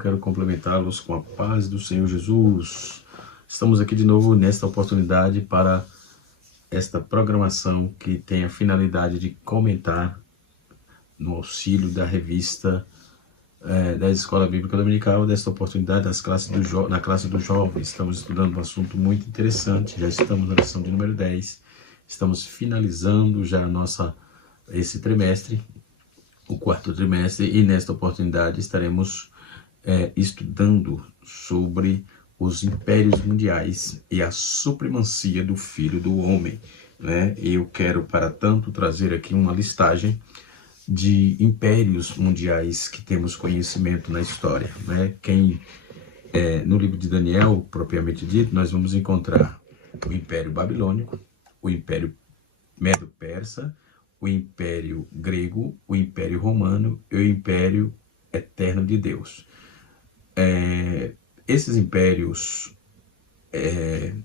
quero complementá-los com a paz do Senhor Jesus. Estamos aqui de novo nesta oportunidade para esta programação que tem a finalidade de comentar no auxílio da revista da Escola Bíblica Dominical, desta oportunidade na classe dos jovens. Estamos estudando um assunto muito interessante, já estamos na lição de número 10, estamos finalizando já esse trimestre, o quarto trimestre, e nesta oportunidade estaremos estudando sobre os impérios mundiais e a supremacia do Filho do Homem, né? Eu quero, para tanto, trazer aqui uma listagem de impérios mundiais que temos conhecimento na história, né? No livro de Daniel, propriamente dito, nós vamos encontrar o Império Babilônico, o Império Medo-Persa, o Império Grego, o Império Romano e o Império Eterno de Deus. Esses impérios,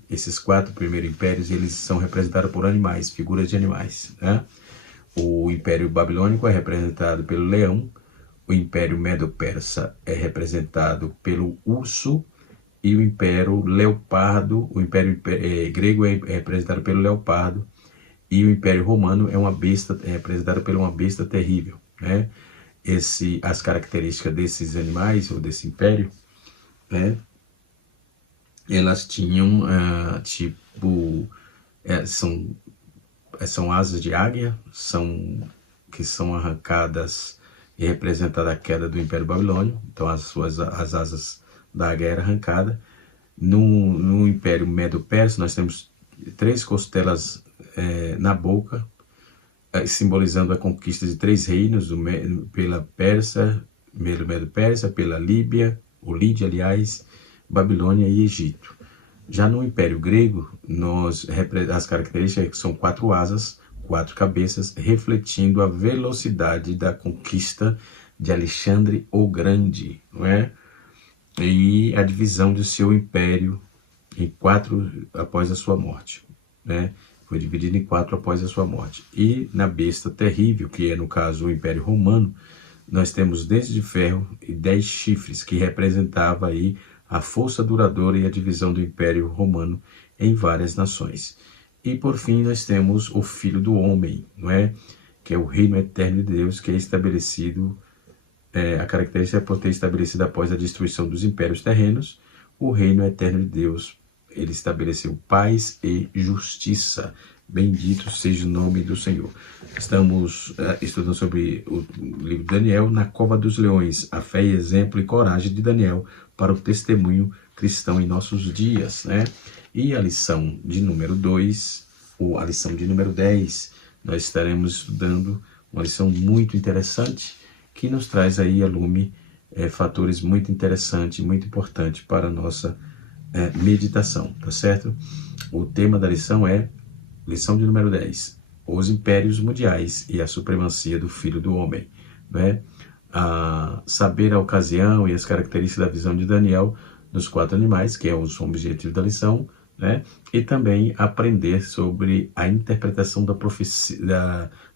esses quatro primeiros impérios, eles são representados por animais, figuras de animais, né? O Império Babilônico é representado pelo leão, o Império Medo-Persa é representado pelo urso, e o Império Leopardo, o Império Grego é representado pelo leopardo, e o Império Romano é representado por uma besta terrível, né? As características desses animais, ou desse império, né? Elas tinham, são asas de águia, que são arrancadas e representada a queda do Império Babilônio. Então as asas da águia eram arrancadas. No Império Medo-Persa nós temos 3 costelas na boca, simbolizando a conquista de 3 reinos, pela Pérsia, Medo-Persa, pela Líbia, aliás, Babilônia e Egito. Já no Império Grego, as características são 4 asas, 4 cabeças, refletindo a velocidade da conquista de Alexandre o Grande, não é? E a divisão do seu império em 4 após a sua morte, né? Foi dividido em 4 após a sua morte. E na besta terrível, que é no caso o Império Romano, nós temos dentes de ferro e 10 chifres, que representava aí a força duradoura e a divisão do Império Romano em várias nações. E por fim nós temos o Filho do Homem, não é? Que é o reino eterno de Deus, que é estabelecido, a característica é por ter estabelecido após a destruição dos impérios terrenos. O reino eterno de Deus, ele estabeleceu paz e justiça. Bendito seja o nome do Senhor. Estamos estudando sobre o livro de Daniel, na cova dos leões, a fé, exemplo e coragem de Daniel para o testemunho cristão em nossos dias, né? E a lição de número 2, ou a lição de número 10, nós estaremos estudando uma lição muito interessante, que nos traz aí a lume fatores muito interessantes, muito importantes para a nossa meditação, tá certo? O tema da lição é lição de número 10, os impérios mundiais e a supremacia do Filho do Homem, né? Saber a ocasião e as características da visão de Daniel nos 4 animais, que é o objetivo da lição, né? E também aprender sobre a interpretação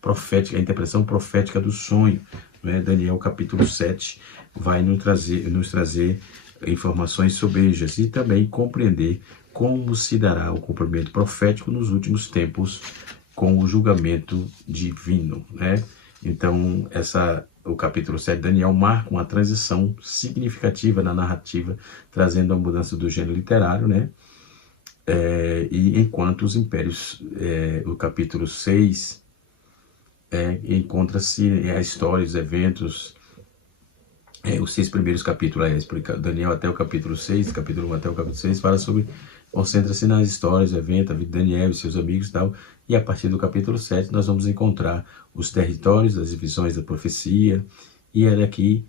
profética, a interpretação profética do sonho, né? Daniel capítulo 7 vai nos trazer informações sobre elas, e também compreender como se dará o cumprimento profético nos últimos tempos com o julgamento divino, né? Então, o capítulo 7 de Daniel marca uma transição significativa na narrativa, trazendo a mudança do gênero literário, né? E enquanto os impérios, o capítulo 6, encontra-se a história, os eventos, os 6 primeiros capítulos, Daniel até o capítulo 6, capítulo 1 até o capítulo 6, concentra-se nas histórias, eventos, a vida de Daniel e seus amigos e tal, e a partir do capítulo 7 nós vamos encontrar os territórios, as divisões da profecia, e daqui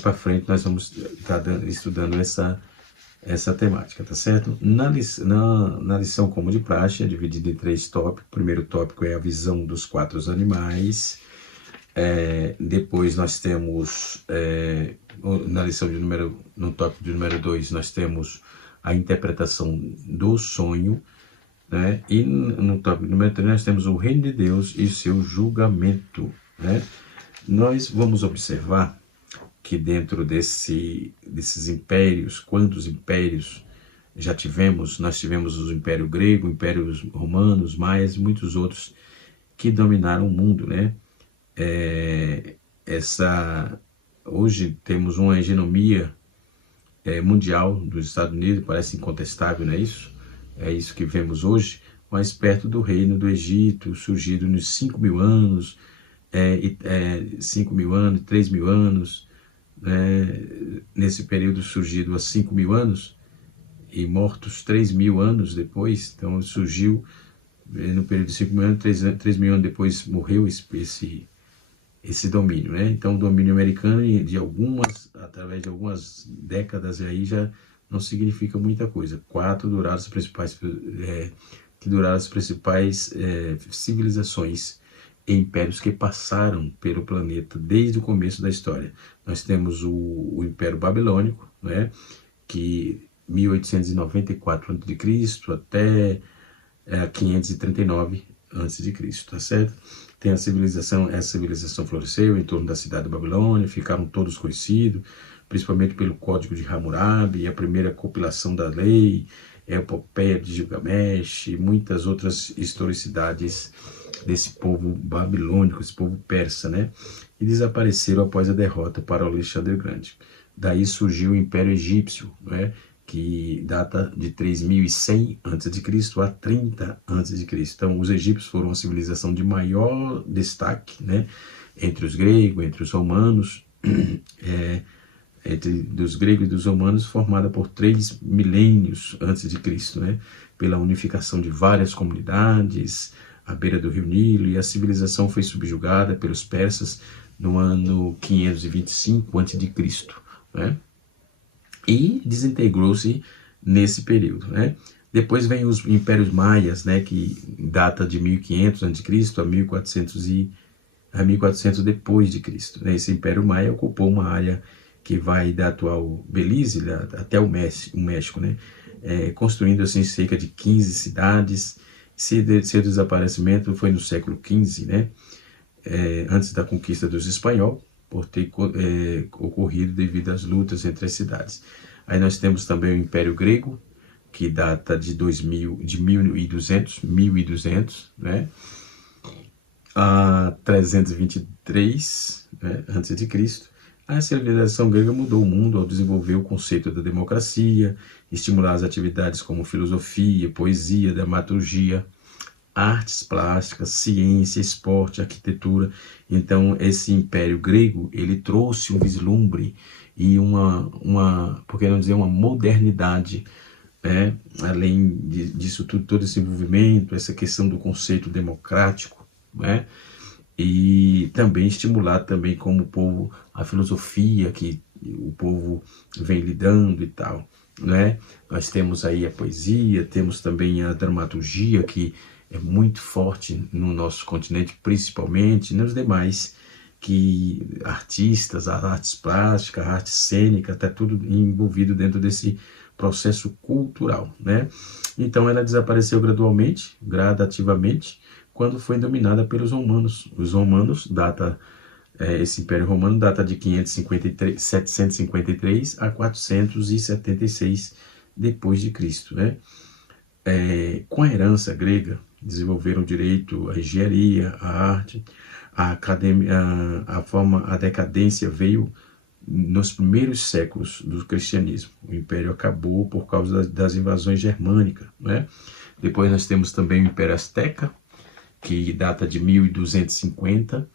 para frente nós vamos estar estudando essa temática, tá certo? Na lição, como de praxe, é dividida em 3 tópicos. O primeiro tópico é a visão dos 4 animais. Depois nós temos, no tópico de número 2, nós temos a interpretação do sonho, né? E no tópico número 3 nós temos o reino de Deus e seu julgamento, né? Nós vamos observar que dentro desses impérios, quantos impérios já tivemos? Nós tivemos o Império Grego, Impérios Romanos, Maias e muitos outros que dominaram o mundo, né? Hoje temos uma hegemonia mundial dos Estados Unidos, parece incontestável, não é isso? É isso que vemos hoje, mas perto do reino do Egito, surgido nos 5.000 anos, 5.000 anos, 3.000 anos, nesse período surgido há 5.000 anos e mortos 3.000 anos depois. Então surgiu no período de 5.000 anos, 3.000 anos depois morreu esse domínio, né? Então o domínio americano, através de algumas décadas aí, já não significa muita coisa. Que duraram as principais civilizações e impérios que passaram pelo planeta desde o começo da história. Nós temos o Império Babilônico, né? Que 1894 a.C. até 539 a.C., tá certo? Tem essa civilização floresceu em torno da cidade de Babilônia, ficaram todos conhecidos, principalmente pelo Código de Hammurabi, e a primeira compilação da lei, a Epopeia de Gilgamesh, e muitas outras historicidades desse povo babilônico, esse povo persa, né? E desapareceram após a derrota para o Alexandre o Grande. Daí surgiu o Império Egípcio, né? Que data de 3.100 a.C. a 30 a.C. Então, os egípcios foram a civilização de maior destaque, né? Entre os gregos, entre os romanos, dos gregos e dos romanos, formada por 3 milênios antes de Cristo, né? Pela unificação de várias comunidades à beira do rio Nilo, e a civilização foi subjugada pelos persas no ano 525 a.C., né? E desintegrou-se nesse período, né? Depois vem os impérios maias, né, que data de 1500 a.C. a 1400 depois de Cristo. Esse Império Maia ocupou uma área que vai da atual Belize até o México, né? Construindo assim cerca de 15 cidades. Seu desaparecimento foi no século XV, né? Antes da conquista dos espanhóis, por ter ocorrido devido às lutas entre as cidades. Aí nós temos também o Império Grego, que data de 1200, né? A 323, né, antes de Cristo. A civilização grega mudou o mundo ao desenvolver o conceito da democracia, estimular as atividades como filosofia, poesia, dramaturgia, artes plásticas, ciência, esporte, arquitetura. Então, esse Império Grego, ele trouxe um vislumbre e por que não dizer, uma modernidade, né? Além disso tudo, todo esse envolvimento, essa questão do conceito democrático, né? E também estimular também como povo a filosofia que o povo vem lidando e tal, né? Nós temos aí a poesia, temos também a dramaturgia, que é muito forte no nosso continente, principalmente nos demais, que artistas, artes plásticas, arte cênica, está tudo envolvido dentro desse processo cultural, né? Então ela desapareceu gradativamente, quando foi dominada pelos romanos. Os romanos, esse Império Romano data de 753 a 476 depois de Cristo, né? Com a herança grega, desenvolveram o direito, a engenharia, a arte, a decadência veio nos primeiros séculos do cristianismo. O império acabou por causa das invasões germânicas, né? Depois nós temos também o Império Azteca, que data de 1250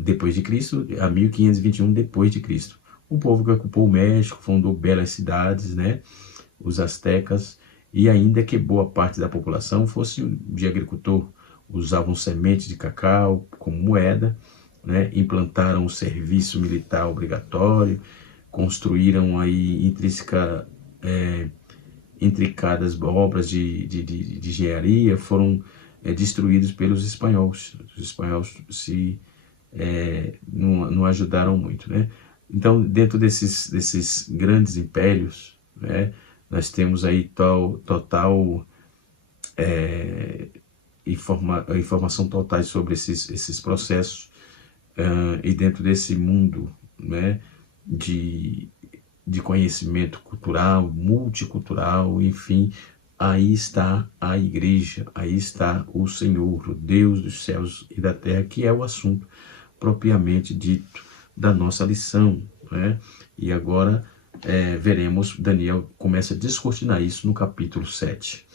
depois de Cristo, a 1521 depois de Cristo. O povo que ocupou o México fundou belas cidades, né? Os astecas, e ainda que boa parte da população fosse de agricultor, usavam sementes de cacau como moeda, né? Implantaram o serviço militar obrigatório, construíram aí intricadas obras de engenharia, foram destruídos pelos espanhóis. Os espanhóis não ajudaram muito, né? Então, dentro desses grandes impérios, né, nós temos aí total informação total sobre esses processos e dentro desse mundo, né, de, de conhecimento cultural, multicultural, enfim, aí está a igreja, aí está o Senhor, o Deus dos céus e da terra, que é o assunto propriamente dito da nossa lição, né? E agora veremos, Daniel começa a descortinar isso no capítulo 7.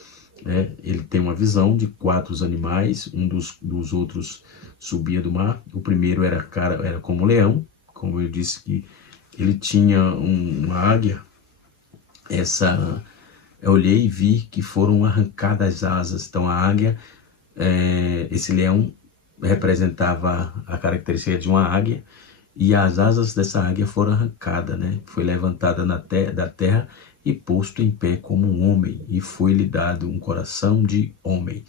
Né? Ele tem uma visão de 4 animais, um dos outros subia do mar. O primeiro era como leão, como eu disse que ele tinha uma águia. Eu olhei e vi que foram arrancadas as asas. Então a águia, esse leão representava a característica de uma águia, e as asas dessa águia foram arrancadas, né? Foi levantada da terra e posto em pé como um homem, e foi-lhe dado um coração de homem.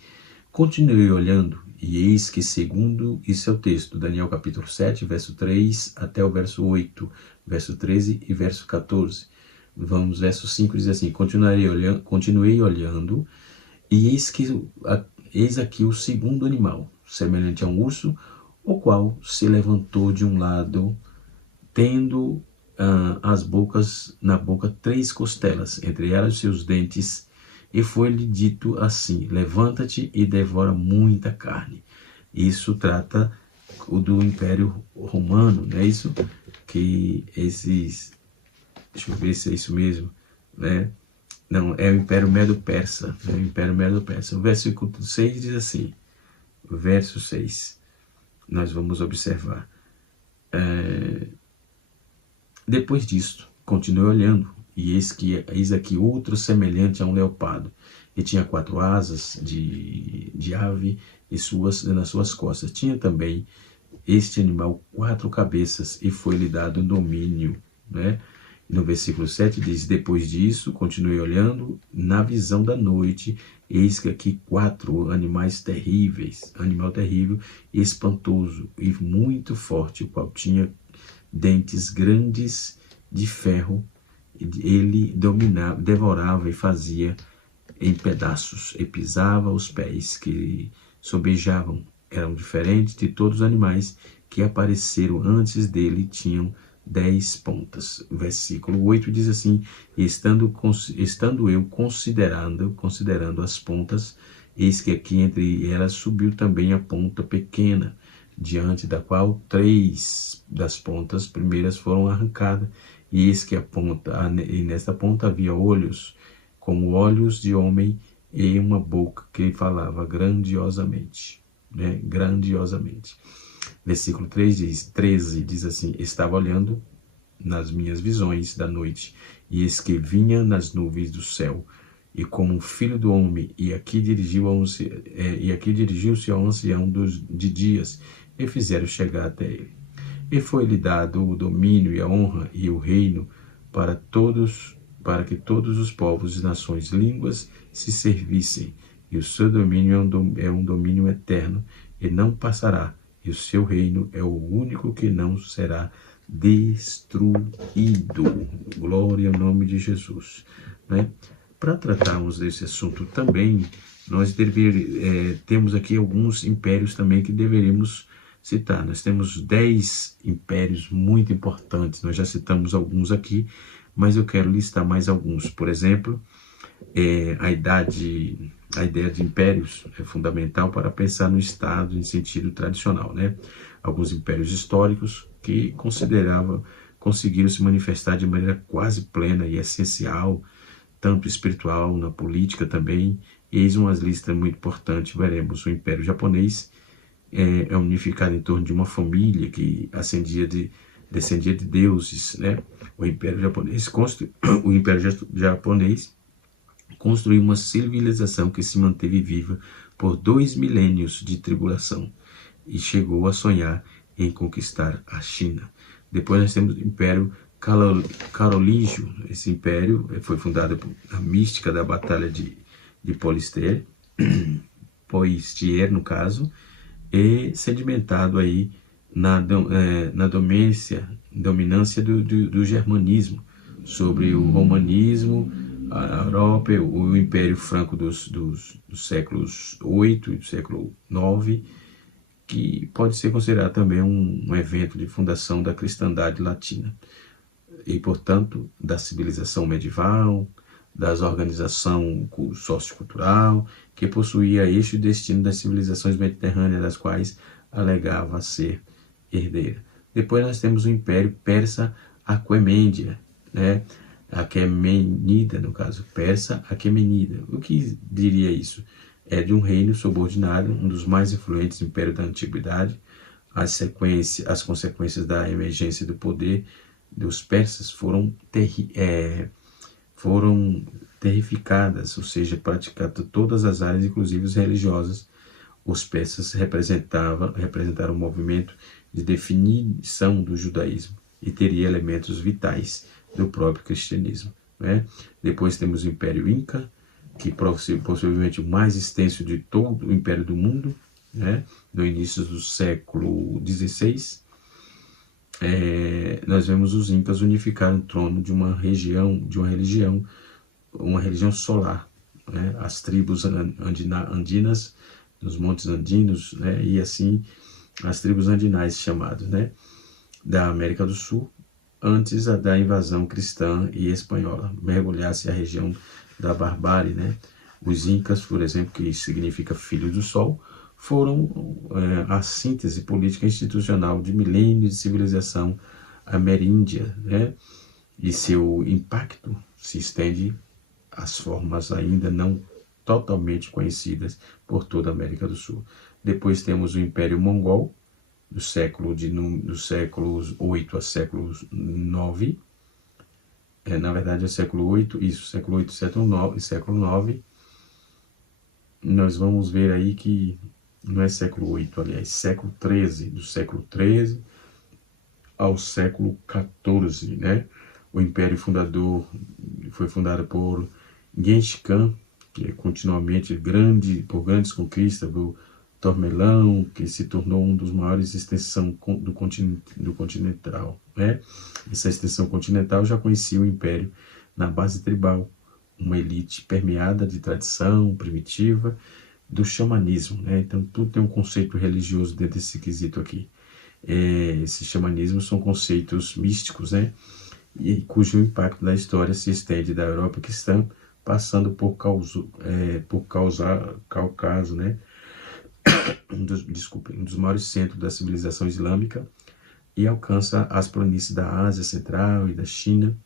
Continuei olhando, e eis que segundo, isso é o texto, Daniel capítulo 7, verso 3 até o verso 8, verso 13 e verso 14. Vamos, verso 5 diz assim: continuei olhando, e eis aqui o segundo animal, semelhante a um urso, o qual se levantou de um lado, tendo na boca 3 costelas, entre elas seus dentes, e foi-lhe dito assim: levanta-te e devora muita carne. Isso trata do Império Romano, não é isso? Que esses, deixa eu ver se é isso mesmo, né? Não, é o Império Medo-Persa, é o Império Medo-Persa. O versículo 6 diz assim, verso 6, nós vamos observar. Depois disto, continuei olhando, e eis aqui outro semelhante a um leopardo, e tinha 4 asas de ave nas suas costas. Tinha também este animal 4 cabeças, e foi-lhe dado domínio, né? No versículo 7 diz: depois disso, continuei olhando, na visão da noite, eis que aqui 4 animais terríveis, animal terrível, espantoso e muito forte, o qual tinha dentes grandes de ferro. Ele devorava e fazia em pedaços, e pisava os pés que sobejavam. Eram diferentes de todos os animais que apareceram antes dele, tinham 10 pontas. Versículo 8 diz assim: estando eu considerando as pontas, eis que aqui entre elas subiu também a ponta pequena, diante da qual 3 das pontas primeiras foram arrancadas, e eis que e nesta ponta havia olhos, como olhos de homem, e uma boca que falava grandiosamente, né? Grandiosamente. Versículo 13 diz assim: estava olhando nas minhas visões da noite, e eis que vinha nas nuvens do céu, e como um filho do homem, e aqui dirigiu-se ao ancião de dias, e fizeram chegar até ele. E foi-lhe dado o domínio e a honra e o reino para que todos os povos e nações, línguas se servissem. E o seu domínio é um domínio eterno, e não passará. E o seu reino é o único que não será destruído. Glória ao nome de Jesus, né? Para tratarmos desse assunto também, nós temos aqui alguns impérios também que deveríamos citar. Nós temos 10 impérios muito importantes, nós já citamos alguns aqui, mas eu quero listar mais alguns. Por exemplo, a ideia de impérios é fundamental para pensar no Estado em sentido tradicional, né? Alguns impérios históricos que conseguiram se manifestar de maneira quase plena e essencial, tanto espiritual, na política também. Eis uma lista muito importante. Veremos o Império Japonês, é unificado em torno de uma família que descendia de deuses, né? O Império Japonês construiu uma civilização que se manteve viva por 2 milênios de tribulação e chegou a sonhar em conquistar a China. Depois nós temos o Império Carolígio. Esse império foi fundado por a mística da Batalha de Poitiers, no caso, e sedimentado aí na dominância do germanismo sobre o romanismo, a Europa, o Império Franco dos séculos 8 e do século 9, que pode ser considerado também um evento de fundação da cristandade latina e, portanto, da civilização medieval, da organização sociocultural, que possuía eixo e destino das civilizações mediterrâneas, das quais alegava ser herdeira. Depois nós temos o Império Persa Aquemênida, né? Aquemenida, no caso, Persa Aquemenida. O que diria isso? É de um reino subordinado, um dos mais influentes impérios da antiguidade. As consequências da emergência do poder dos persas foram terrificadas, ou seja, praticadas todas as áreas, inclusive as religiosas. Os persas representaram um movimento de definição do judaísmo e teria elementos vitais do próprio cristianismo, né? Depois temos o Império Inca, que possivelmente o mais extenso de todo o Império do mundo, né? No início do século XVI. Nós vemos os Incas unificar o trono de uma religião solar, né? As tribos andinas, nos montes andinos, né? E assim as tribos andinais chamadas, né? Da América do Sul, antes da invasão cristã e espanhola mergulhasse a região da barbárie, né? Os Incas, por exemplo, que significa filho do sol, foram a síntese política institucional de milênios de civilização ameríndia, né? E seu impacto se estende às formas ainda não totalmente conhecidas por toda a América do Sul. Depois temos o Império Mongol, dos séculos 8 a séculos 9. Na verdade é século 8, isso, século 8 século 9. Nós vamos ver aí que não é século 8, aliás, século 13, do século 13 ao século 14, né? O Império Fundador foi fundado por Genghis Khan, que é continuamente por grandes conquistas, do Tormelão, que se tornou um dos maiores extensão do continental, né? Essa extensão continental já conhecia o Império na base tribal, uma elite permeada de tradição primitiva, do xamanismo, né? Então tudo tem um conceito religioso dentro desse quesito aqui. Esse xamanismo são conceitos místicos, né? E cujo impacto da história se estende da Europa cristã, passando por Cáucaso, né? um dos maiores centros da civilização islâmica, e alcança as planícies da Ásia Central e da China.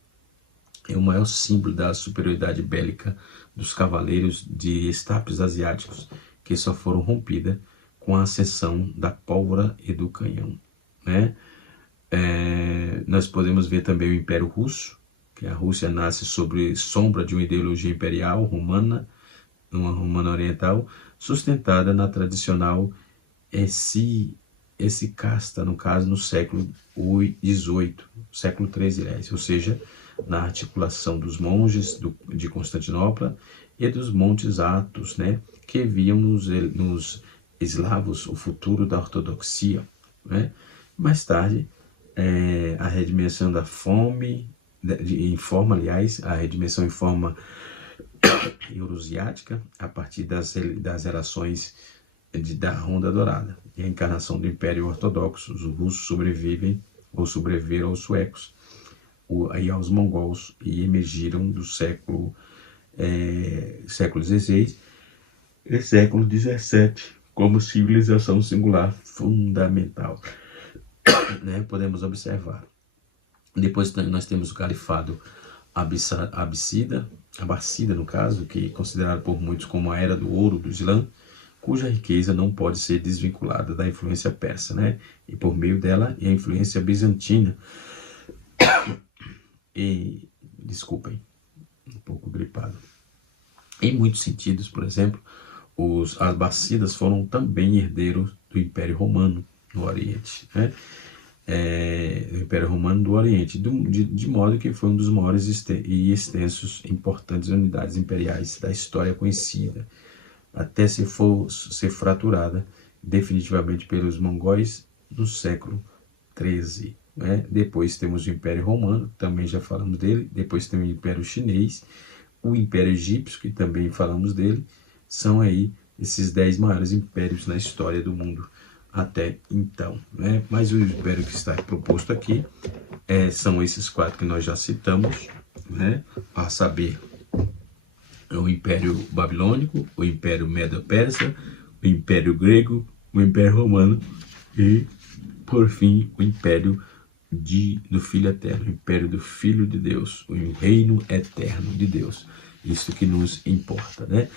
É o maior símbolo da superioridade bélica dos cavaleiros de estapes asiáticos, que só foram rompidas com a ascensão da pólvora e do canhão, né? Nós podemos ver também o Império Russo, que a Rússia nasce sobre sombra de uma ideologia imperial romana, uma romana oriental, sustentada na tradicional casta, no caso, no século XVIII, século XIII, aliás, ou seja, na articulação dos monges de Constantinopla e dos montes Athos, né, que viam nos eslavos o futuro da ortodoxia, né? Mais tarde, a redimensão da fome, a redimensão em forma eurasiática, a partir das relações da Ronda Dourada, e a encarnação do Império Ortodoxo. Os russos sobreviveram aos suecos e aos mongols, e emergiram do século XVI e século XVII como civilização singular fundamental, né? Podemos observar. Depois nós temos o Califado Abássida, no caso, que é considerado por muitos como a Era do Ouro do Islã, cuja riqueza não pode ser desvinculada da influência persa, né? E por meio dela, a influência bizantina. Desculpem, um pouco gripado. Em muitos sentidos, por exemplo, os abássidas foram também herdeiros do Império Romano no Oriente, né? O Império Romano do Oriente, de modo que foi um dos maiores e extensos importantes unidades imperiais da história conhecida, até ser fraturada definitivamente pelos mongóis no século XIII, né? Depois temos o Império Romano, também já falamos dele. Depois tem o Império Chinês, o Império Egípcio, que também falamos dele. São aí esses 10 maiores impérios na história do mundo até então, né? Mas o império que está proposto aqui são esses 4 que nós já citamos, né? A saber, o Império Babilônico, o Império Medo-Persa, o Império Grego, o Império Romano e, por fim, o Império do Filho Eterno, o Império do Filho de Deus, o Reino Eterno de Deus. Isso que nos importa, né?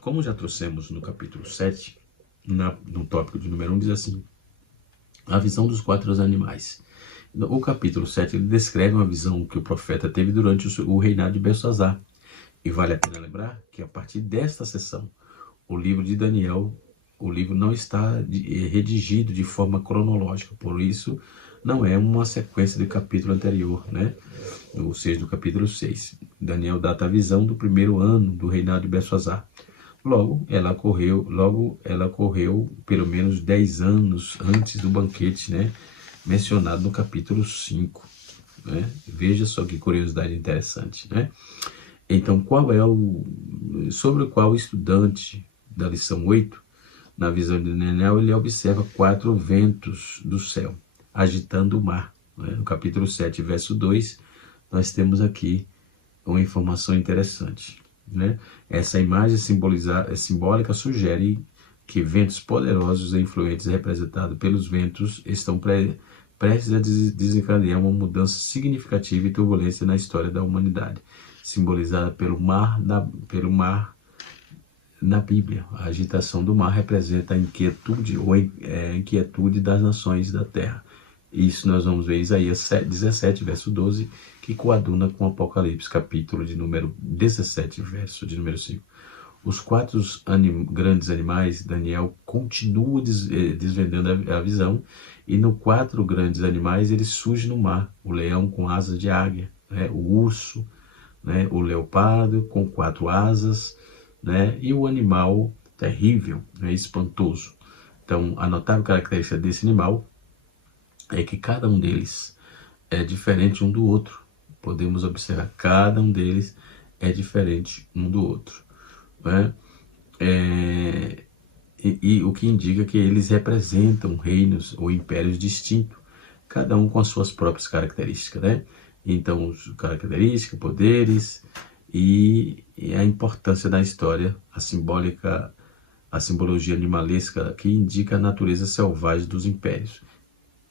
Como já trouxemos no capítulo 7, no tópico de número 1, diz assim: a visão dos 4 animais. O capítulo 7 ele descreve uma visão que o profeta teve durante o reinado de Belsazar. E vale a pena lembrar que a partir desta sessão, o livro de Daniel, o livro não está redigido de forma cronológica, por isso não é uma sequência do capítulo anterior, né? Ou seja, do capítulo 6. Daniel data a visão do primeiro ano do reinado de Belsazar. Logo ela ocorreu pelo menos 10 anos antes do banquete, né? Mencionado no capítulo 5. Né? Veja só que curiosidade interessante, né? Então, sobre o qual o estudante da lição 8, na visão de Daniel, ele observa 4 ventos do céu, agitando o mar. Né? No capítulo 7, verso 2, nós temos aqui uma informação interessante. Né? Essa imagem simbólica sugere que ventos poderosos e influentes representados pelos ventos estão prestes a desencadear uma mudança significativa e turbulência na história da humanidade, simbolizada pelo mar na Bíblia. A agitação do mar representa a inquietude inquietude das nações da terra. Isso nós vamos ver em Isaías 17, verso 12, que coaduna com Apocalipse, capítulo de número 17, verso de número 5. Os 4 grandes animais, Daniel continua desvendando a visão, e no 4 grandes animais ele surge no mar: o leão com asas de águia, né? O urso, né? O leopardo com 4 asas, né? E o animal terrível, né? Espantoso. Então, a notável característica desse animal é que cada um deles é diferente um do outro. Podemos observar, cada um deles é diferente um do outro. Né? E o que indica que eles representam reinos ou impérios distintos, cada um com as suas próprias características, né? Então, características, poderes e a importância da história, a simbologia animalesca que indica a natureza selvagem dos impérios,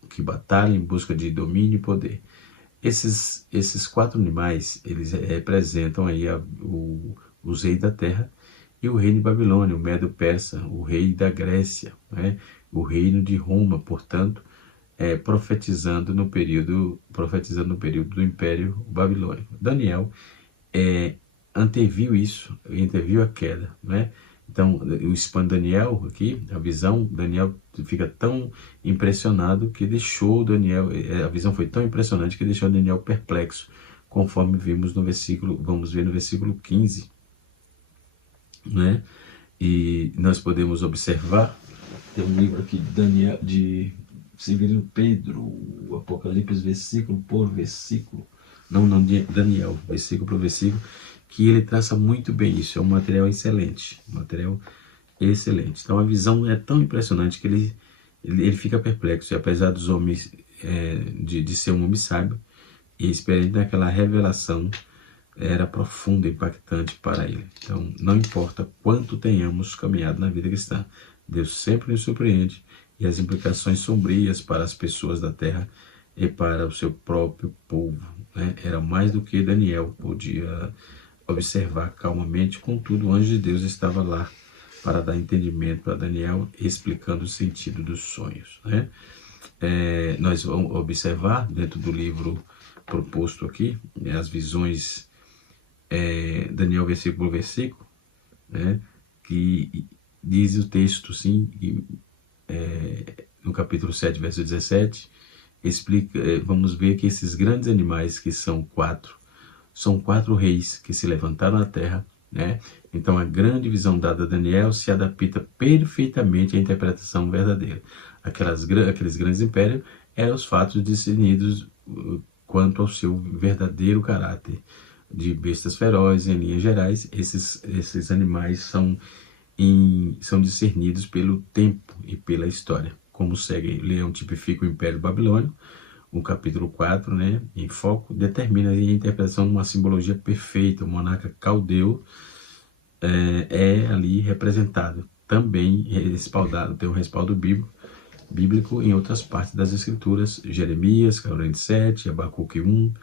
que batalham em busca de domínio e poder. Esses 4 animais, eles representam aí os reis da terra e o reino de Babilônia, o Medo-Persa, o rei da Grécia, né? O reino de Roma, portanto, profetizando no período do Império Babilônico. Daniel anteviu isso, anteviu a queda, né? Então, o espírito Daniel aqui, a visão, Daniel fica tão impressionado que deixou Daniel, a visão foi tão impressionante que deixou Daniel perplexo, conforme vimos no versículo, vamos ver no versículo 15, né? E nós podemos observar, tem um livro aqui de Daniel, de 2 Pedro, o Apocalipse, versículo por versículo, não de Daniel, versículo por versículo, que ele traça muito bem isso. É um material excelente, Então a visão é tão impressionante que ele fica perplexo, e apesar dos homens de ser um homem sábio e experiente naquela revelação, era profunda e impactante para ele. Então, não importa quanto tenhamos caminhado na vida cristã, Deus sempre nos surpreende, e as implicações sombrias para as pessoas da terra e para o seu próprio povo, né? Era mais do que Daniel podia observar calmamente. Contudo, o anjo de Deus estava lá para dar entendimento para Daniel, explicando o sentido dos sonhos, né? Nós vamos observar dentro do livro proposto aqui, as visões, Daniel versículo por versículo, né? Que diz o texto, sim, no capítulo 7, verso 17, explica, vamos ver que esses grandes animais, que são 4, são 4 reis que se levantaram na terra, né? Então a grande visão dada a Daniel se adapta perfeitamente à interpretação verdadeira. Aqueles grandes impérios eram os fatos discernidos quanto ao seu verdadeiro caráter de bestas ferozes. Em linhas gerais, esses animais são são discernidos pelo tempo e pela história. Como segue, Leão tipifica o Império Babilônico, o capítulo 4, né, em foco, determina a interpretação de uma simbologia perfeita. O monarca caldeu é ali representado, também respaldado, tem um respaldo bíblico em outras partes das Escrituras, Jeremias, 47, Abacuque 1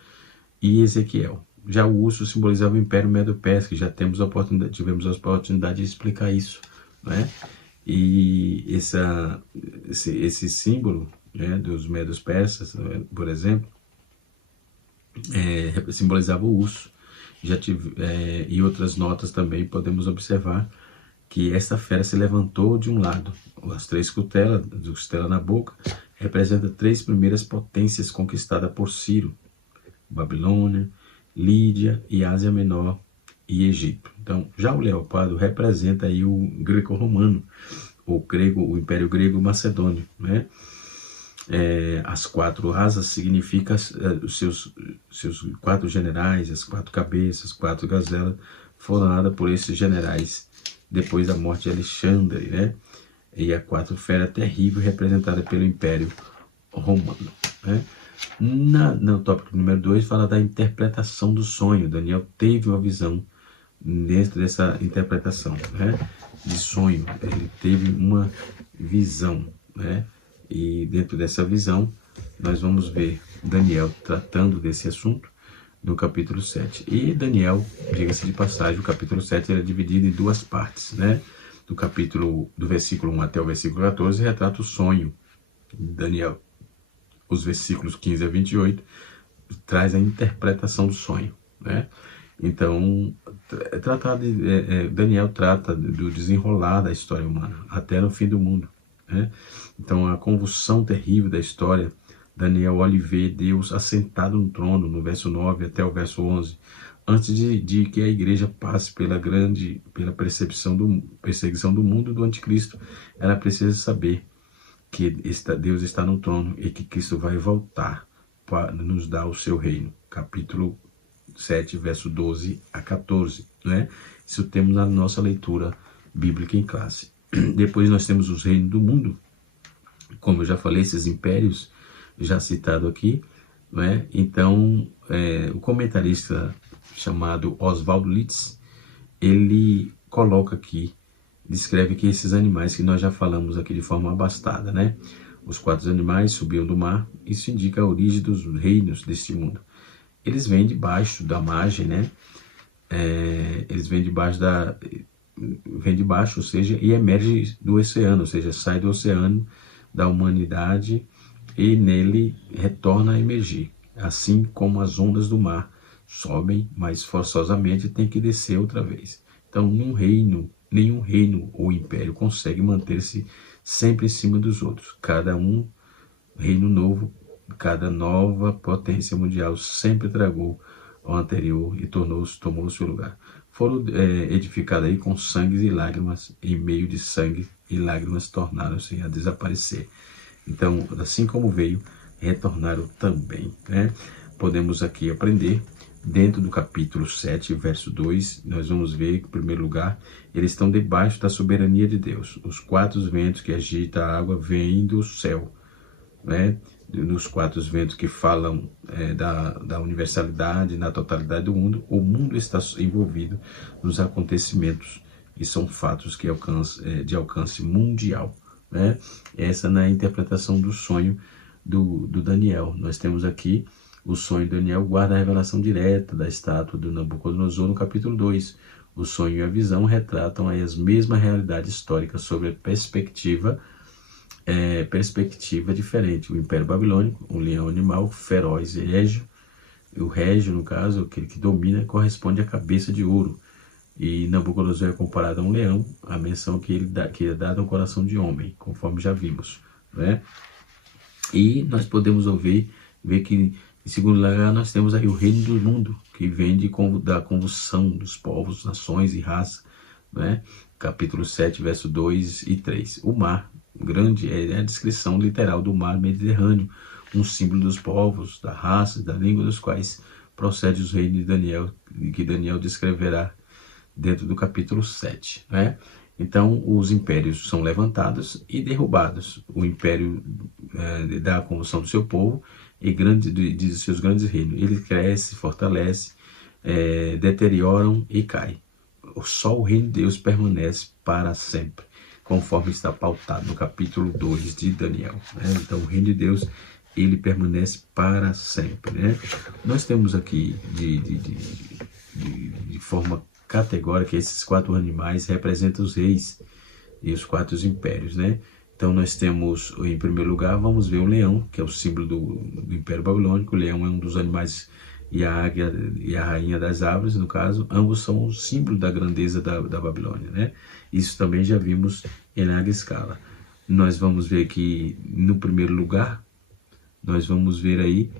e Ezequiel. Já o urso simbolizava o Império Medo-Persa, que já tivemos a oportunidade de explicar isso, né? E esse símbolo, né, dos Medos Persas, por exemplo, simbolizava o urso. E outras notas também podemos observar que esta fera se levantou de um lado. As 3 costelas na boca, representam 3 primeiras potências conquistadas por Ciro: Babilônia, Lídia e Ásia Menor e Egito. Então, já o leopardo representa aí o greco-romano, o Império Grego-Macedônio, né? As 4 asas significam os seus 4 generais, as 4 cabeças, 4 gazelas, foram dadas por esses generais depois da morte de Alexandre, né? E a 4 fera terrível representada pelo Império Romano, né? No tópico número 2 fala da interpretação do sonho. Daniel teve uma visão dentro dessa interpretação, né, de sonho. Ele teve uma visão, né? E dentro dessa visão nós vamos ver Daniel tratando desse assunto no capítulo 7. E Daniel, diga-se de passagem, o capítulo 7 era dividido em 2 partes, né? Do versículo 1 até o versículo 14 retrata o sonho de Daniel. Os versículos 15 a 28 traz a interpretação do sonho, né? Então, Daniel trata do desenrolar da história humana até no fim do mundo, né? Então, a convulsão terrível da história, Daniel olha e vê Deus assentado no trono, no verso 9 até o verso 11. Antes de que a igreja passe pela perseguição do mundo do anticristo, ela precisa saber que Deus está no trono e que Cristo vai voltar para nos dar o seu reino. Capítulo 7, verso 12 a 14. Né? Isso temos na nossa leitura bíblica em classe. Depois nós temos os reinos do mundo. Como eu já falei, esses impérios, já citado aqui. Né? Então, o comentarista chamado Oswald Litz, ele coloca aqui, descreve que esses animais que nós já falamos aqui de forma abastada, né? Os 4 animais subiam do mar. Isso indica a origem dos reinos deste mundo. Eles vêm debaixo da margem, né? Eles vêm debaixo, ou seja, e emerge do oceano, ou seja, sai do oceano da humanidade e nele retorna a emergir. Assim como as ondas do mar sobem, mas forçosamente tem que descer outra vez. Então, nenhum reino ou império consegue manter-se sempre em cima dos outros. Cada reino novo, cada nova potência mundial sempre tragou ao anterior e tomou o seu lugar. Foram edificados aí com sangue e lágrimas, em meio de sangue e lágrimas tornaram-se a desaparecer. Então, assim como veio, retornaram também, né? Podemos aqui aprender. Dentro do capítulo 7, verso 2, nós vamos ver que, em primeiro lugar, eles estão debaixo da soberania de Deus. Os 4 ventos que agitam a água vêm do céu, né? Nos 4 ventos que falam da universalidade, na totalidade do mundo, o mundo está envolvido nos acontecimentos e são fatos que de alcance mundial, né? Essa na interpretação do sonho do Daniel. Nós temos aqui o sonho de Daniel guarda a revelação direta da estátua do Nabucodonosor no capítulo 2. O sonho e a visão retratam aí as mesmas realidades históricas sobre a perspectiva diferente. O Império Babilônico, um leão animal feroz e régio. O régio, no caso, aquele que domina, corresponde à cabeça de ouro. E Nabucodonosor é comparado a um leão, a menção que é dada ao coração de homem, conforme já vimos, né? E nós podemos ver que, em segundo lugar, nós temos aí o reino do mundo, que vem da convulsão dos povos, nações e raças, né? Capítulo 7, verso 2 e 3. O mar grande é a descrição literal do mar Mediterrâneo, um símbolo dos povos, da raça, da língua dos quais procede os reinos de Daniel, que Daniel descreverá dentro do capítulo 7. Né? Então, os impérios são levantados e derrubados. O império da convulsão do seu povo e de seus grandes reinos. Ele cresce, fortalece, deterioram e cai. Só o reino de Deus permanece para sempre, conforme está pautado no capítulo 2 de Daniel, né? Então, o reino de Deus, ele permanece para sempre, né? Nós temos aqui, de forma categórica, esses 4 animais representam os reis e os 4 impérios, né? Então, nós temos, em primeiro lugar, vamos ver o leão, que é o símbolo do Império Babilônico. O leão é um dos animais, e a águia e a rainha das árvores, no caso, ambos são o símbolo da grandeza da Babilônia, né? Isso também já vimos em larga escala. Nós vamos ver que, no primeiro lugar, nós vamos ver aí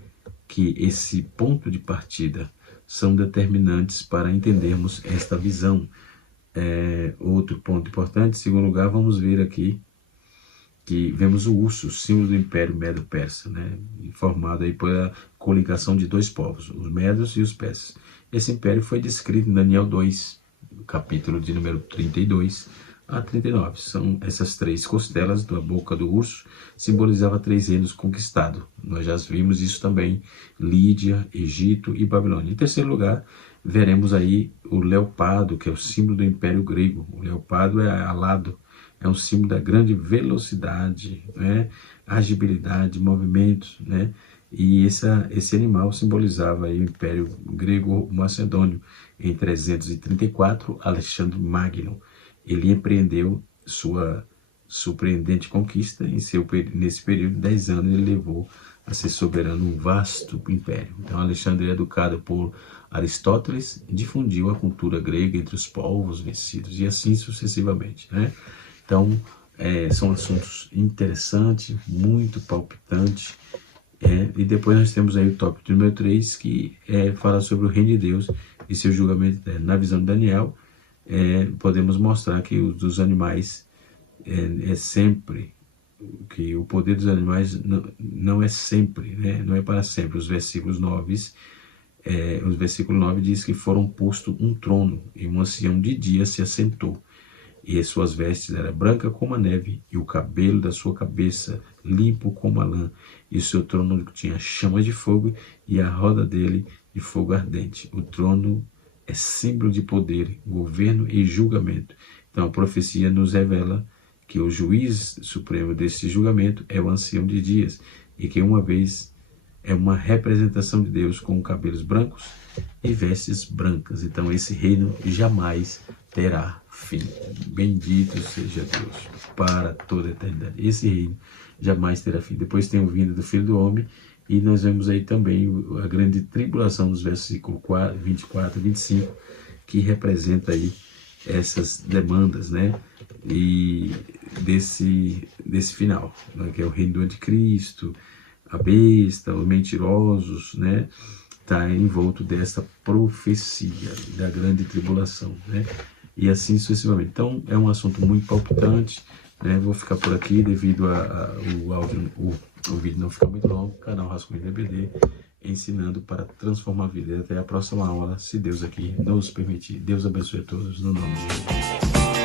que esse ponto de partida são determinantes para entendermos esta visão. Outro ponto importante, em segundo lugar, vamos ver aqui que vemos o urso, símbolo do Império Medo-Persa, né? Formado aí pela coligação de 2 povos, os medos e os persas. Esse império foi descrito em Daniel 2, capítulo de número 32 a 39. São essas 3 costelas da boca do urso, simbolizava 3 reinos conquistados. Nós já vimos isso também, Lídia, Egito e Babilônia. Em terceiro lugar, veremos aí o leopardo, que é o símbolo do Império Grego. O leopardo é alado, é um símbolo da grande velocidade, né? Agilidade, movimentos, né? E esse animal simbolizava aí o Império Grego-Macedônio. Em 334, Alexandre Magno, ele empreendeu sua surpreendente conquista. Nesse período de 10 anos, ele levou a ser soberano um vasto império. Então, Alexandre, educado por Aristóteles, difundiu a cultura grega entre os povos vencidos, e assim sucessivamente, né? Então, são assuntos interessantes, muito palpitantes. E depois nós temos aí o tópico número 3, que fala sobre o reino de Deus e seu julgamento eterno. Na visão de Daniel, podemos mostrar que os dos animais sempre, que o poder dos animais não é sempre, né? Não é para sempre. Os versículos 9 diz que foram posto um trono e um ancião de dia se assentou. E as suas vestes eram brancas como a neve, e o cabelo da sua cabeça limpo como a lã, e o seu trono tinha chamas de fogo, e a roda dele de fogo ardente. O trono é símbolo de poder, governo e julgamento. Então a profecia nos revela que o juiz supremo desse julgamento é o ancião de dias, e que uma vez é uma representação de Deus com cabelos brancos e vestes brancas. Então esse reino jamais terá fim. Bendito seja Deus para toda a eternidade. Esse reino jamais terá fim. Depois tem o vindo do Filho do Homem, e nós vemos aí também a grande tribulação dos versículos 24 e 25, que representa aí essas demandas, né? E desse final, né? Que é o reino do anticristo, a besta, os mentirosos, né? Está envolto dessa profecia da grande tribulação, né? E assim sucessivamente. Então, é um assunto muito palpitante, né? Vou ficar por aqui devido o vídeo não ficar muito longo. Canal Rascunho DBD, ensinando para transformar a vida. Até a próxima aula, se Deus aqui nos permitir. Deus abençoe a todos, no nome de Jesus.